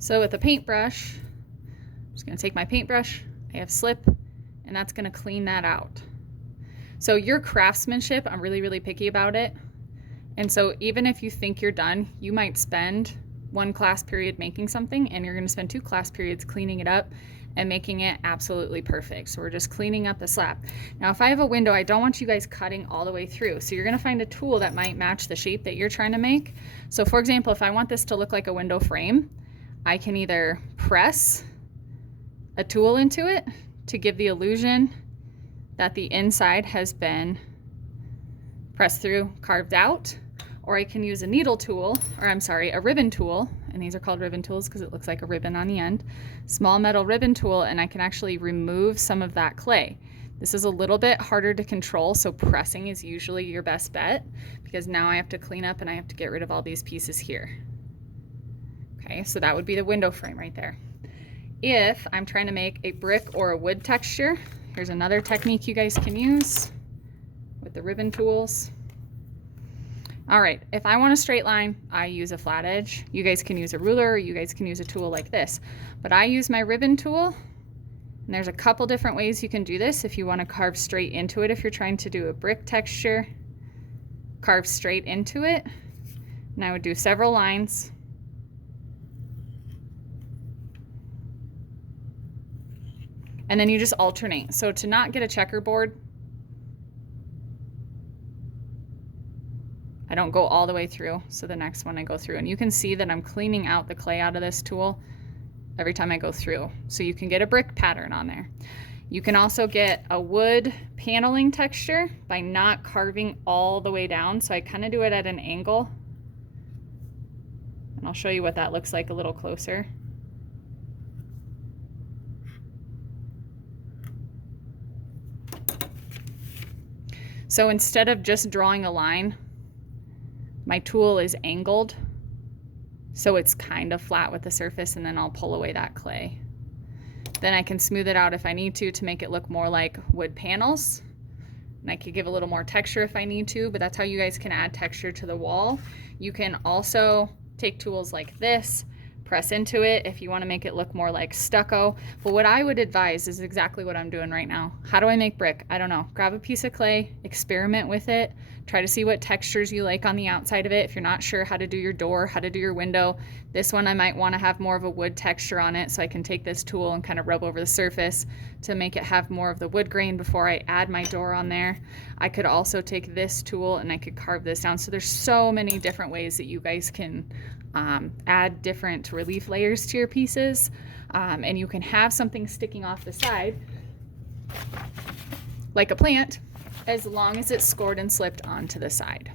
So with a paintbrush, I'm just gonna take my paintbrush, I have slip, and that's gonna clean that out. So your craftsmanship, I'm really, really picky about it. And so even if you think you're done, you might spend 1 class period making something and you're gonna spend 2 class periods cleaning it up and making it absolutely perfect. So we're just cleaning up the slab. Now, if I have a window, I don't want you guys cutting all the way through. So you're gonna find a tool that might match the shape that you're trying to make. So for example, if I want this to look like a window frame, I can either press a tool into it to give the illusion that the inside has been pressed through, carved out, or I can use a needle tool, or I'm sorry, a ribbon tool, and these are called ribbon tools because it looks like a ribbon on the end, small metal ribbon tool, and I can actually remove some of that clay. This is a little bit harder to control, so pressing is usually your best bet because now I have to clean up and I have to get rid of all these pieces here. Okay, so that would be the window frame right there. If I'm trying to make a brick or a wood texture, here's another technique you guys can use with the ribbon tools. All right, if I want a straight line, I use a flat edge. You guys can use a ruler, or you guys can use a tool like this. But I use my ribbon tool, and there's a couple different ways you can do this if you want to carve straight into it. If you're trying to do a brick texture, carve straight into it. And I would do several lines. And then you just alternate. So to not get a checkerboard, I don't go all the way through. So the next one I go through, and you can see that I'm cleaning out the clay out of this tool every time I go through. So you can get a brick pattern on there. You can also get a wood paneling texture by not carving all the way down. So I kind of do it at an angle. And I'll show you what that looks like a little closer. So instead of just drawing a line, my tool is angled, so it's kind of flat with the surface, and then I'll pull away that clay. Then I can smooth it out if I need to make it look more like wood panels. And I could give a little more texture if I need to, but that's how you guys can add texture to the wall. You can also take tools like this, press into it if you want to make it look more like stucco. But what I would advise is exactly what I'm doing right now. How do I make brick? I don't know. Grab a piece of clay, experiment with it, try to see what textures you like on the outside of it. If you're not sure how to do your door, how to do your window, this one I might want to have more of a wood texture on it, so I can take this tool and kind of rub over the surface to make it have more of the wood grain before I add my door on there. I could also take this tool and I could carve this down. So there's so many different ways that you guys can add different relief layers to your pieces, and you can have something sticking off the side like a plant as long as it's scored and slipped onto the side.